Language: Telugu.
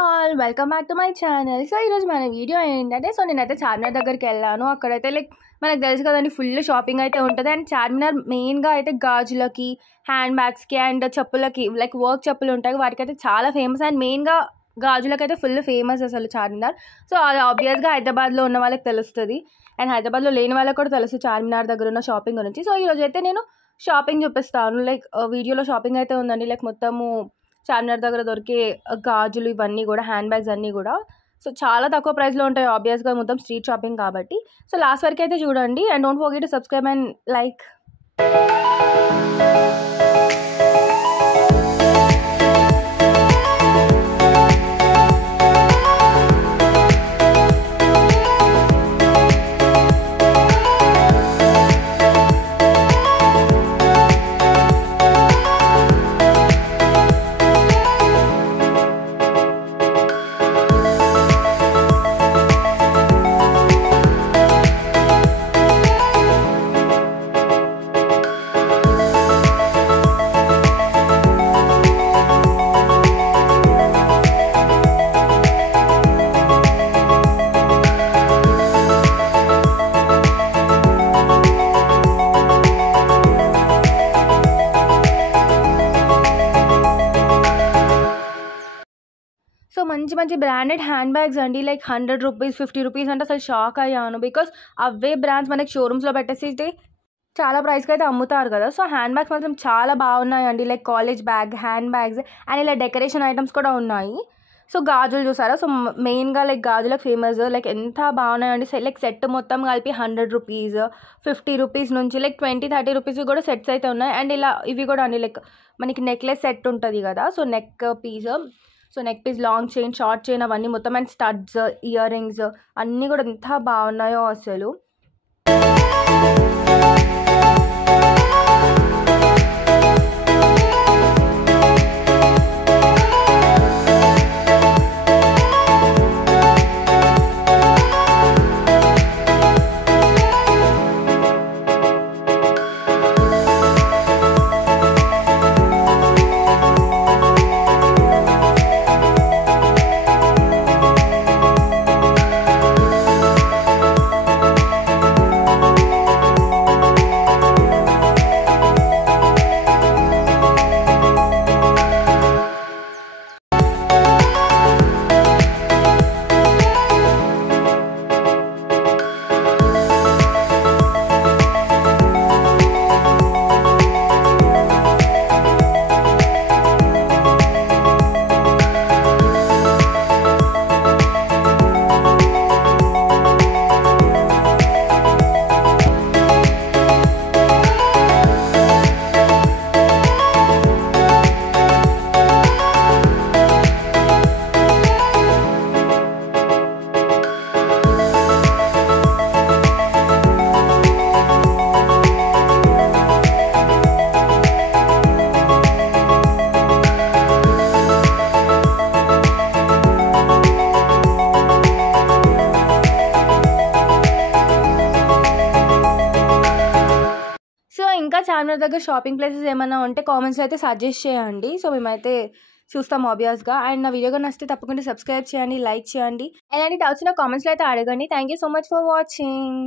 All welcome back to my channel. So ఈరోజు మన వీడియో ఏంటంటే నేనైతే చార్మినార్ దగ్గరికి వెళ్ళాను. అక్కడైతే మనకు తెలుసు కదండి ఫుల్ షాపింగ్ అయితే ఉంటుంది. అండ్ చార్మినార్ మెయిన్గా అయితే గాజులకి, హ్యాండ్ బ్యాగ్స్కి అండ్ చెప్పులకి వర్క్ చెప్పులు ఉంటాయి, వాటికైతే చాలా ఫేమస్. అండ్ మెయిన్గా గాజులకైతే ఫుల్ ఫేమస్ అసలు చార్మినార్. సో అది ఆబ్వియస్గా హైదరాబాద్లో ఉన్న వాళ్ళకి తెలుస్తుంది, అండ్ హైదరాబాద్లో లేని వాళ్ళకి కూడా తెలుసు చార్మినార్ దగ్గర ఉన్న షాపింగ్ గురించి. సో ఈరోజు అయితే నేను షాపింగ్ చూపిస్తాను. వీడియోలో షాపింగ్ అయితే ఉందండి. మొత్తము చార్మినార్ దగ్గర దొరికే గాజులు ఇవన్నీ కూడా, హ్యాండ్ బ్యాగ్స్ అన్నీ కూడా సో చాలా తక్కువ ప్రైస్లో ఉంటాయి ఆబ్వియస్గా, మొత్తం స్ట్రీట్ షాపింగ్ కాబట్టి. సో లాస్ట్ వరకు అయితే చూడండి and don't forget to subscribe and like. So మంచి మంచి బ్రాండెడ్ హ్యాండ్ బ్యాగ్స్ అండి, 100 రూపీస్ 50 రూపీస్ అంటే అసలు షాక్ అయ్యాను. బికాస్ అవే బ్రాండ్స్ మనకి షోరూమ్స్లో పెట్టేసి చాలా ప్రైస్కి అయితే అమ్ముతారు కదా. సో హ్యాండ్ బ్యాగ్స్ మాత్రం చాలా బాగున్నాయండి, college bag, hand bags and ఇలా డెకరేషన్ ఐటమ్స్ కూడా ఉన్నాయి. సో గాజులు చూసారా, సో మెయిన్గా గాజులకు ఫేమస్, ఎంత బాగున్నాయండి. సెట్ మొత్తం కలిపి 100 రూపీస్ 50 రూపీస్ నుంచి 20-30 రూపీస్ కూడా సెట్స్ అయితే ఉన్నాయి. అండ్ ఇలా ఇవి కూడా అండి, మనకి నెక్లెస్ సెట్ ఉంటుంది కదా, so neck piece, long chain, short chain అవన్నీ మొత్తం, అండ్ స్టడ్స్, ఇయర్ రింగ్స్ అన్నీ కూడా ఎంత బాగున్నాయో అసలు. ఇంకా చార్మినార్ దగ్గర షాపింగ్ ప్లేసెస్ ఏమైనా ఉంటే కామెంట్స్లో అయితే సజెస్ట్ చేయండి. సో మేమైతే చూస్తాం ఆబ్వియస్గా. అండ్ నా వీడియోగా నచ్చితే తప్పకుండా సబ్స్క్రైబ్ చేయండి, లైక్ చేయండి. ఎలాంటి డౌట్స్ నా కామెంట్స్లో అయితే అడగండి. Thank you so much for watching.